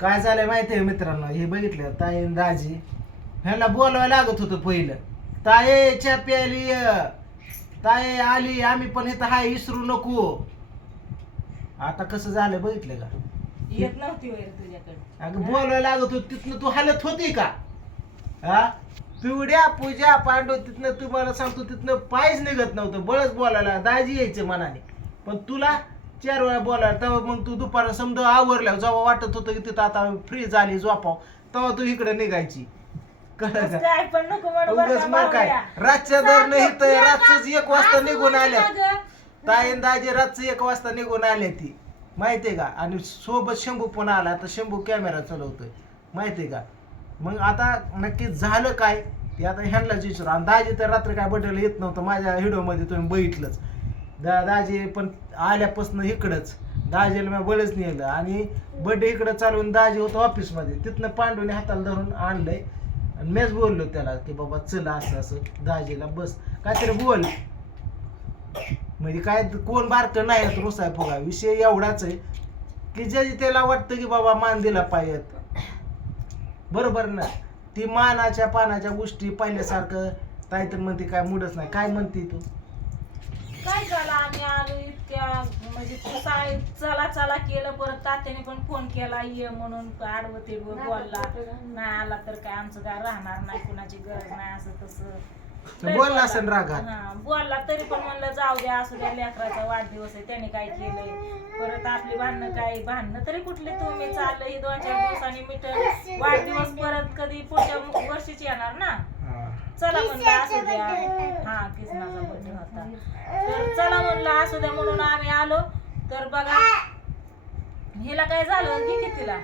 काय झालंय माहितीये मित्रांनो, हे बघितलं ताई आणि दाजी ह्याला बोलवायला लागत होतं पहिलं. ताये च्या प्याली, ताये आली, आम्ही पण इथं हाय, विसरू नको. आता कसं झालं बघितलं का? येत नव्हती वैर तुझ्याकडे. अगं बोलवायला लागत होत, तिथनं तू हालत होती का? हा, पिवड्या पूजा पांडव तिथनं तुम्हाला सांगतो, तिथनं पायच निघत नव्हतं. बळच बोलायला दाजी यायचं मनाने, पण तुला 4 वेळा बोलायला. तेव्हा मग तू दुपारा समजा आवरल्यावर जेव्हा वाटत होतं की तिथं आता फ्री झाली झोपाव, तेव्हा तू इकडे निघायची. कळलं का? काय पण नको म्हणू बरं उगाच का मग काय बावड्या. रातच्या दर नाही तर सारखं रातच 1 वाजता असं निघून बोलू आल्या. नका गं. ताई आणि दाजी रातचं 1 वाजता निघून आले ती, माहितीये का? आणि सोबत शंभू पण आला. आता शंभू कॅमेरा चालवतोय, माहितीये का? मग आता नक्की झालं काय ते आता ह्यांनाच विचारू. आणि दाजी तर रात्री काय बड्डेला येत नव्हतं, माझ्या व्हिडिओ मध्ये तुम्ही बघितलंच. दाजी पण आल्यापासून इकडंच दाजीला मी बळच नेलं, आणि बड्डे इकडं चालवून दाजी होतं ऑफिसमध्ये. तिथनं पांडूने हाताला धरून आणलंय, आणि मीच बोललो त्याला की बाबा चला असं असं दाजीला बस काहीतरी बोल. म्हणजे काय कोण बारकं नाही तर रुसाय फुगा. विषय एवढाच आहे की जे त्याला वाटतं की बाबा मान दिला पाहिजे, बरोबर ना? ती मानाच्या पानाच्या गोष्टी पहिल्यासारखं ताई तर म्हणते काय मूडच नाही. काय म्हणते तू? काय झालं, आम्ही आलो इतक्या म्हणजे सकाळी चला चला केलं, परत तात्याने पण फोन केला ये म्हणून, आडवं तिडवं बोलला. नाही आला तर काय आमचं काय राहणार नाही, कुणाची गरज नाही, असं तसं बोलला असेल रागात. हा बोलला, तरी पण म्हणलं जाऊ द्या, असू द्या, लेकराचा वाढदिवस आहे, त्याने काय केलंय. परत आपली भांडणं तरी कुठली, तुम्ही चाललं ही 2-4 दिवसांनी मिटल. वाढदिवस परत कधी पुढच्या वर्षीच येणार ना. चला म्हणलं असू द्या. हा कृष्णाचा बर्थडे होता, तर चला म्हणलं असू द्या म्हणून आम्ही आलो. तर बघा हिला काय झालं की तिला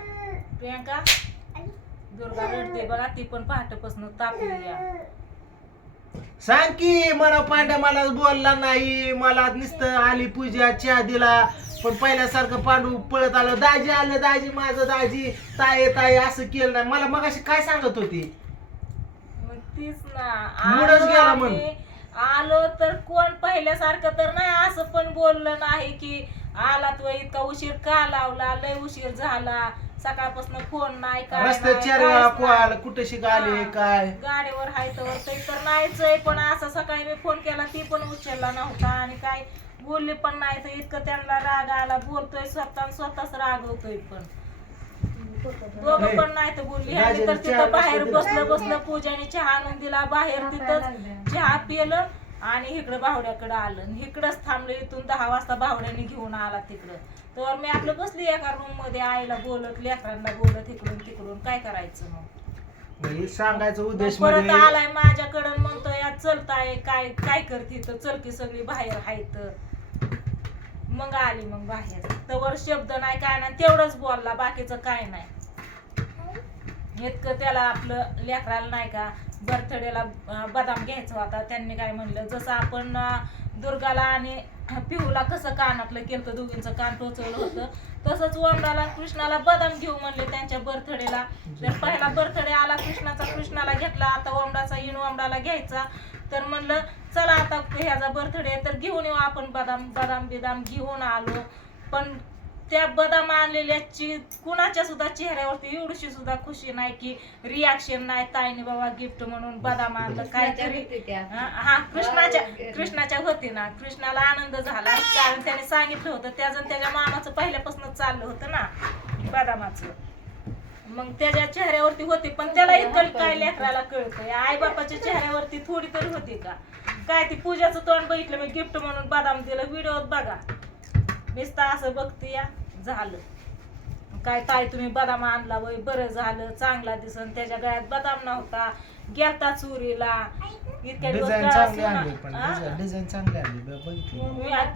प्रियंका दुर्गा रडते बघा, ती पण पहाटेपासून तापली या. सांग की मला पांड्या मला बोलला नाही, मला नुसतं आली पूजा चहा दिला, पण पहिल्यासारखं पांडू पळत आलं, दाजी आलं, दाजी माझं दाजी, ताई ताई असं केलं नाही. मला मग अशी काय सांगत होती? मग तीच ना, मूडच गेला मग. आलो तर कोण पहिल्यासारखं तर नाही, असं पण बोललं नाही की आला तू इतका उशीर का लावला, लय उशीर झाला, सकाळपासून फोन नाही, काय रस्त्यात नाही, 4 वेळा काहीच नाही. कोण कुठे शिकाले हा. काय गाडीवर हायतवर ते तर नाहीच आहे, पण असं सकाळी मी फोन केला ती पण उचलला नव्हता, आणि काय बोलली पण नाही. तर इतकं त्यांना राग आला, बोलतोय स्वतःच रागवतोय, पण दोघं पण नाही तर बोलली. ह्यांनी तर तिथं बाहेर बसलं पूजाने चहा आणून दिला, बाहेर तिथंच चहा पिलं, आणि इकडं बावड्याकडं आलं. इकडंच थांबलं, इथून 10 वाजता बावड्याने घेऊन आला तिकडं. तर मी आपलं बसली एका रूम मध्ये, आईला बोलत, लेकरांना बोलत, इकडून तिकडून. काय करायचं मग? सांगायचं उद्देश परत म्हणजे आलाय माझ्याकडं, म्हणतोय या चलताय, काय काय करते तर चल की सगळी बाहेर हायत. मग आली मग बाहेर, तवर शब्द नाही काय नाही, तेवढंच बोलला, बाकीचं काय नाही. इतकं त्याला आपलं लेकराला नाही का बर्थडेला बदाम घ्यायचा होता. त्यांनी काय म्हणलं, जसं आपण दुर्गाला आणि पिहूला कसं कानातलं केलं, दोघींचं कान टोचवलं होतं, तसंच ओमडाला कृष्णाला बदाम घेऊ म्हणले त्यांच्या बर्थडेला. तर पहिला बर्थडे आला कृष्णाचा, कृष्णाला घेतला, आता ओमडाचा येऊन ओमडाला घ्यायचा. तर म्हणलं चला आता ह्याचा बर्थडे तर घेऊन येऊ आपण बदाम बिदाम घेऊन आलो. पण त्या बदाम आणलेल्याची कुणाच्या सुद्धा चेहऱ्यावरती एवढीशी सुद्धा खुशी नाही, की रिॲक्शन नाही. ताईने बाबा गिफ्ट म्हणून बदाम आणलं काहीतरी. हा कृष्णाच्या होती ना, कृष्णाला आनंद झाला, कारण त्याने सांगितलं होतं, त्याच्या मामाचं पहिल्यापासून चाललं होतं ना बदामाचं. मग त्याच्या चेहऱ्यावरती होती, पण त्याला इतकं काय लेकराला कळतंय. आई बापाच्या चेहऱ्यावरती थोडी तरी होती का काय? ती पूजाचं तोंड बघितलं मी, गिफ्ट म्हणून बदाम दिलं, व्हिडिओत बघा, नुसतं असं बघते या झालं. काय ताई तुम्ही बदाम आणला वय, बरं झालं, चांगला दिसन. त्याच्या गळ्यात बदाम नव्हता, गेलता चोरीला. इतक्या दिवस डिझाईन चांगली आणली बघितली.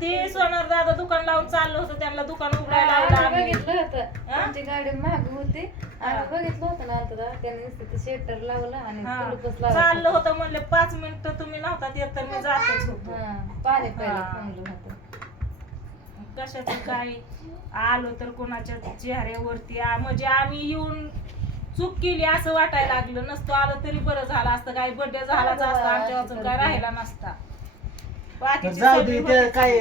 ते सोनार दादा दुकान लावून चाललं होतं, त्यांना दुकान उघडायला लावलं. बघितलं होतं आमची गाडी महाग होती, आम्ही बघितलं होतं ना आता त्याने नुसतं ते शेटर लावलं आणि कुलूपच लावलं. चाललं होतं म्हणले 5 मिनिटं तुम्ही नव्हता येत, तर मी जातच होतो. पाणी प्यायला थांबलं होतं. कशाचं काय आलो तर कोणाच्या चेहऱ्यावरती म्हणजे आम्ही येऊन चूक केली असं वाटायला लागलं. नसतो आलं तरी बरं झालं असतं, काय बर्थडे झालाच असता, आमच्या वाचून काय राहिला नसता. जाऊ दे, ते काय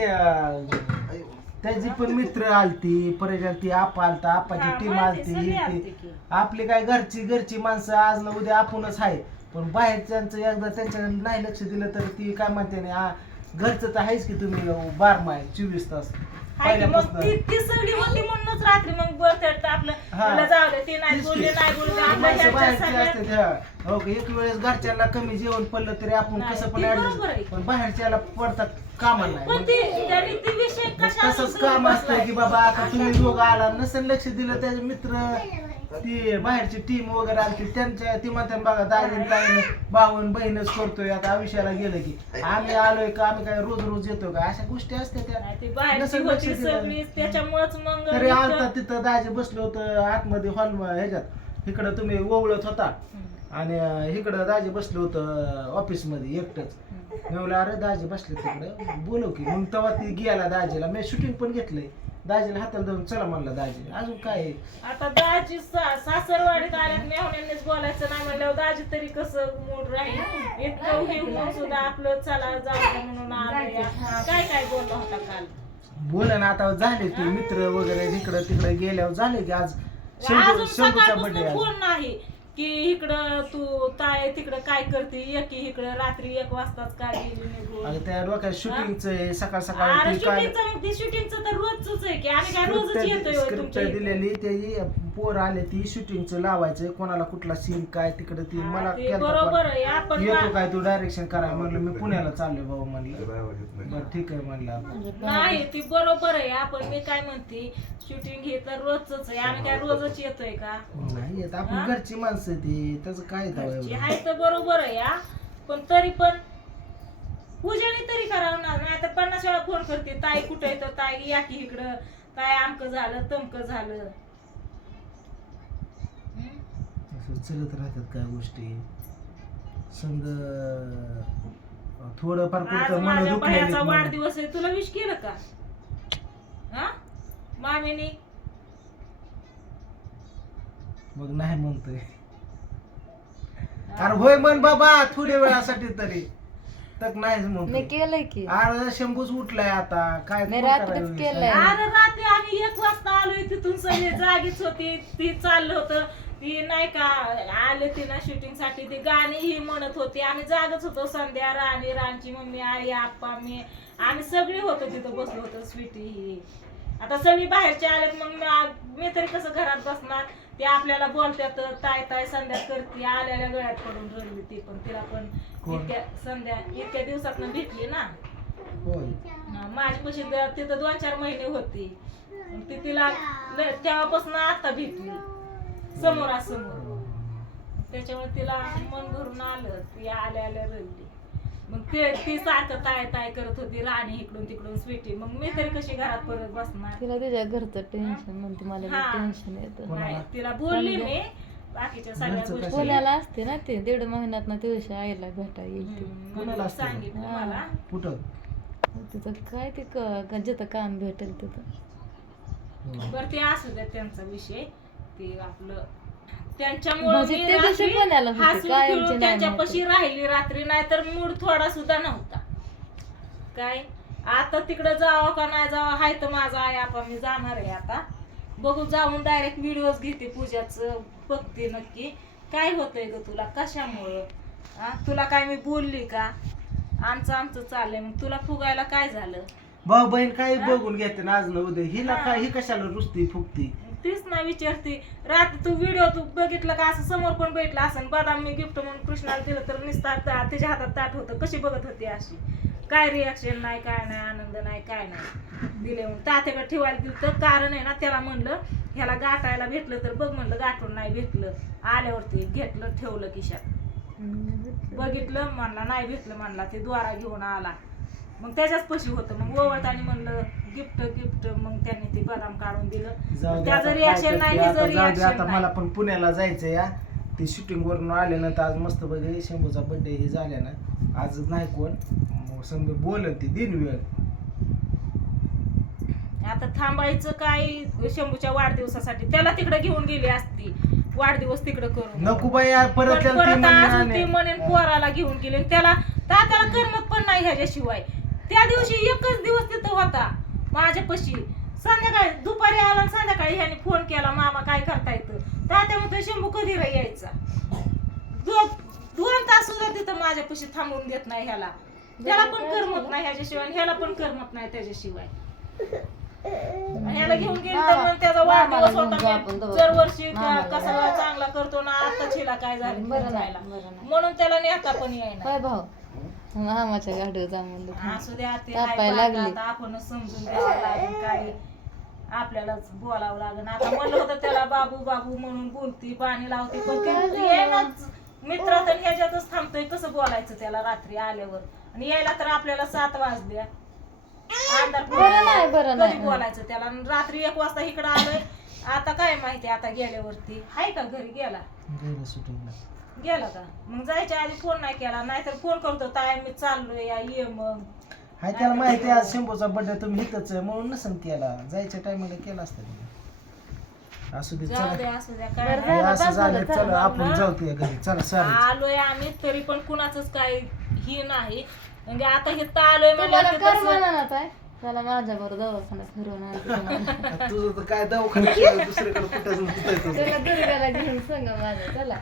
त्याची पण मित्र आलती परत ती आपा आलता आपाची टीम माहिती, आलती सगळी ती आलती की. आपली काय घरची माणसं आज ना उद्या आपणच आहे पण बाहेरच्यांचं एकदा त्यांच्याकडे नाही लक्ष दिलं तर ती काय म्हणते ना घरचं तर आहेच की तुम्ही बारमाय 24 तास हाय की मग पहिल्यापासून ती सगळी होती म्हणूनच रात्री मग बर्थडे आपलं हा. मला जाऊ दे ती नाही तीच की. बोलली नाही बोलली आपल्या माणसं ह्यांच्या बाहेरची सगळ्या असते त्या हो का, एक वेळेस घरच्यांना कमी जेवण पडलं तरी आपण नाही, कसं पण ते ऍडजस्ट बरोबर आहे. पण बाहेरच्याला पडतात कामा नाही पण मग त्यांनी ती विषय कशा तसंच काम असतं की बाबा आता तुम्ही दोघं आला नसेल लक्ष दिलं त्याचे मित्र ती बाहेरची टीम वगैरे आली त्यांच्या ती म्हणतात बघा दाजीन ताईन भावन बहीणच करतोय आता आयुष्याला गेलं की आम्ही आलोय का आम्ही काय रोज रोज येतो का अशा गोष्टी असतात त्या ती बाहेरची नसेल लक्ष होती दिलं. सगळी त्याच्यामुळेच मग तरी आलता तिथं दाजी बसलो होतं आतमध्ये हॉल ह्याच्यात इकडं तुम्ही ओवळत होता आणि इकडं दाजी बसलो होतं ऑफिस मध्ये एकटंच मी म्हणलं अरे दाजी बसले तिकडं बोलव की मग तेव्हा ती गेला दाजीला मी शूटिंग पण घेतलंय दाजीला हाताला धरून चला म्हणलं दाजी अजून काय आहे? आता दाजी सासरवाडीत आल्यात मेहण्यांनीच बोलायचं नाही म्हणल्यावर दाजी तरी कसं मूड राहील इतकं हे होऊन सुद्धा आपलं चला जाऊ दे म्हणून आलोया. काय काय बोलला होता काल बोला ना आता झाले ते मित्र वगैरे इकडं तिकडे गेल्यावर झाले की आज अजून शंभूचा बर्थडे सकाळपासून आज फोन नाही की इकडं तू ताय तिकडं काय करते एक इकडं रात्री 1 वाजताच काय गेली निघून आणि त्या डोक्यात शूटिंगचं सकाळ सकाळ अरे ते काय शूटिंगचं मग ती शूटिंगचं तर रोजच आहे की आम्ही काय रोजच येतोय होय स्क्रिप्ट तुमच्या इकडे. दिलेली ते पोर आले ती शूटिंगचं लावायचं कोणाला कुठला सीन काय तिकडे ती मला ते केलता बरोबर call. आहे आपण येतो काय तू डायरेक्शन करा म्हणलं मी पुण्याला चाललोय भाऊ म्हणलं बरं ठीक आहे म्हणलं नाही ती बरोबर आहे आपण मी काय म्हणते शूटिंग हे तर रोजच आहे आम्ही काय रोजच येतोय का नाही येत आपण हा? घरची माणसं ती त्याचं काय दावा घरची एवढं? आहे तर बरोबर आहे हा पण तरी पण पूजाने तरी करावं ना नाही तर 50 वेळा फोन करते ताई कुठे येतं ताई या की इकडं ताई आमकं झालं तमकं झालं हम्म? असं चलत राहतात काय गोष्टी संग थोडंफार आज कुठं मन माझ्या दुखलेली बायाचा मन. वाढदिवस आहे तुला विश केलं का हा मामीनी मग नाही म्हणतोय अरे होय म्हण बाबा थोड्या वेळासाठी तरी तर नाहीच मी म्हणतोय केलंय की अरे शंभूच उठलाय आता काय मी कोण रात्रीच करायचं? केलंय. अरे रात्री आम्ही 1 वाजता आलोय तिथून सगळे जागीच होती ती चाललं होतं ती नाही का आले ती ना शूटिंग साठी ती गाणी ही म्हणत होती आम्ही जागच होतो संध्या राणची मम्मी आई आप्पा मी आम्ही सगळी होतो तिथं बसलो होतो स्वीटी ही आता सगळी बाहेरचे आलेत मग मी तरी कसं घरात बसणार ते आपल्याला बोलतात ताय ताय संध्या करते आल्याला गळ्यात पडून रडली ती पण तिला पण कोण? इतक्या दिवसात भेटली ना होय माझी पशी तिथं 2-4 महिने होती मग ती तिला तेव्हापासून आता भेटली समोरासमोर त्याच्यामुळे तिला मन भरून आलं ती आल्या रडली मग ती सारखं ताय ताय करत होती राणी इकडून तिकडून स्वीटी मग मी तरी कशी घरात परत बसणार तिला तिच्या घरचं टेन्शन म्हणते मला हा. टेन्शन येतं नाही तिला बोलली मी बाकीच्या सगळ्या घरचं गोष्टी कसं? पुण्याला असते ना ते 1.5 महिन्यात ना दिवशी आईला भेटा येईल ती पुण्याला म्हणून असते का? सांगितलं हा. मला कुठं तिथं काय ते जिथं काम भेटेल तिथं हो. बरं ते असू द्या त्यांचा विषय ते आपलं त्यांच्यामुळे म्हणजे मी ते दिवशी रात्री पुण्याला होते, हसून कायमची खेळून नाही त्यांच्यापाशी राहिली रात्री नाही तर मूड थोडा सुद्धा नव्हता काय आता तिकडे जावं का नाही जावं हाय तर माझा आई आपा मी जाणार आहे आता बघू जाऊन डायरेक्ट व्हिडिओज घेते पूजाचं बघते नक्की काय होतंय ग तुला कशामुळं तुला काय मी बोलली का आमचं चाललंय मग तुला फुगायला काय झालं भाऊ बहीण काही बघून घेते ना आज न उद्या हिला काय ही कशाला रुसती फुगती तीच ना विचारते रात्री तू व्हिडिओ तू बघितलं का असं समोर पण बघितलं असं बदाम मी गिफ्ट म्हणून कृष्णाला दिलं तर नुसता त्याच्या हातात ताट होतं कशी बघत होती अशी काय रिॲक्शन नाही काय नाही आनंद नाही काय नाही दिले म्हणून तात्याकडे ठेवायला दिलं तर कारण आहे ना त्याला म्हणलं ह्याला गाठायला भेटलं तर बघ म्हणलं गाठून नाही भेटलं आल्यावरती घेतलं ठेवलं खिशात बघितलं म्हणला नाही भेटलं म्हणला ते द्वारा घेऊन आला मग त्याच्याच पशी होतं मग ओवळताना म्हणलं गिफ्ट मग त्यांनी ते बदाम काढून दिलं जाऊ दे त्याचं आता रिॲक्शन काय नाही करते, हिचं आता जाऊ दे रिॲक्शन आता मला पण पुण्याला जायचंय या ती शूटिंग वरून आल्यानंतर आज मस्त बघे शंभूचा बर्थडे हे झाल्या ना आज नाही कोण मग समजा बोलत ती दिन वेळ आता थांबायचं काय शंभूच्या वाढदिवसासाठी त्याला तिकडे घेऊन गेली असती वाढदिवस तिकडे करून नको बाई यार, परत पण त्याला ती परत म्हणे अजून ती आणि- म्हणेन पोराला घेऊन गेले त्याला करमत पण नाही ह्याच्याशिवाय त्या दिवशी एकच दिवस तिथं होता माझ्यापाशी संध्याकाळी दुपारी आला आणि संध्याकाळी ह्याने फोन केला मामा काय करता येतं तात्या म्हणतो शंभू कधी रे यायचा 2 तास सुद्धा तिथं माझ्यापाशी थांबून देत नाही ह्याला त्याला पण करमत नाही ह्याच्याशिवाय ह्याला पण करमत नाही त्याच्याशिवाय ह्याला घेऊन गेली तर मग त्याचा वाढदिवस होता मी दरवर्षी कसा चांगला करतो ना आता हिला काय झालं बरं जायला नाही, बरं नाही. म्हणून त्याला नेता पण येईना काय भाऊ मामाच्या गाडीवर जा म्हणलं असू द्या ते तापायला हाय लागली. आता आपणच समजून द्यावं लागेल काय आपल्यालाच बोलावं लागेल आता म्हणलं होतं त्याला बाबू बाबू म्हणून बोलती पाणी लावते पण ते येईनाच मित्रात आणि ह्याच्यातच थांबतोय कसं बोलायचं त्याला रात्री आल्यावर आणि यायला तर आपल्याला 7 वाजल्या अंधार बरं नाही, बरं कधी नाही. बोलायचं त्याला आणि रात्री 1 वाजता इकडं आलोय आता काय माहिती आता गेल्यावरती हाय का घरी गेला गेलं शूटिंगला. गेला का मग जायच्या आधी फोन नाही केला नाहीतर फोन करतो ताय मी चाललोय या ये मग हाय त्याला माहिती आहे आज शंभूचा बर्थडे तुम्ही इथंच आहे म्हणून नसन केला जायच्या टायमाला केला असता त्याने. असू दे जाऊ चला दे असू द्या काय बरं नाही. हे असं झालं, झालं चला, चला आपण जाऊ ते घरी चला सॉरी आलोय आम्ही तरी पण कुणाचंच काय ही नाही म्हणजे आता हे तर आलोय तुम्हाला म्हणजे कर म्हणणार आहे त्याला माझ्या बरोबर दवाखान्यात फिरवून आणते तुझं तर काय दवाखान्यात दुसरीकडे कुठं जाऊन कुठायचं त्याला दुर्गाला घेऊन सांग माझ्या चला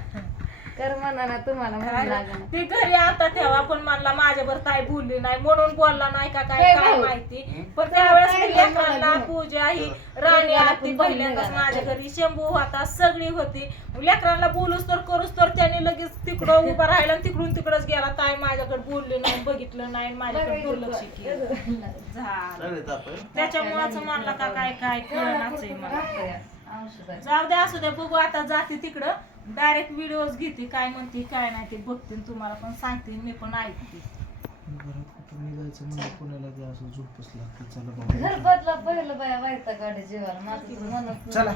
कर म्हणा तुम्हाला म्हणून लागणार ते घरी आता तेव्हा पण म्हणला माझ्यावर काय बोलली नाही म्हणून बोलला नाही का काय काय काय भाऊ? माहिती पण त्यावेळेस काय मी काय लेकरांना मला पूजा ही राणी लेकराला आली पण पहिल्यांदाच बोलले माझ्या का? घरी शंभू होता सगळी होती लेकरांना बोलूस तर करूस तर त्याने लगेच तिकडं उभा राहिला आणि तिकडून तिकडच गेला ताई माझ्याकडे बोलली नाही बघितलं नाही माझ्याकडे दुर्लक्ष केलं झालं त्याच्यामुळेच म्हणला का काय काय कळणाच आहे मला जाऊ द्या असू द्या बघू आता जाते तिकडं डायरेक्ट व्हिडिओज घेते काय म्हणते काय नाही ते बघते आणि तुम्हाला पण सांगते मी पण ऐकते घरात कुठं निघायचं म्हणजे कोणाला ते असं झोपच लागते चला बाबा घर बदला पहिलं बाया वाईट गाडी जेवायला माझं म्हणत चला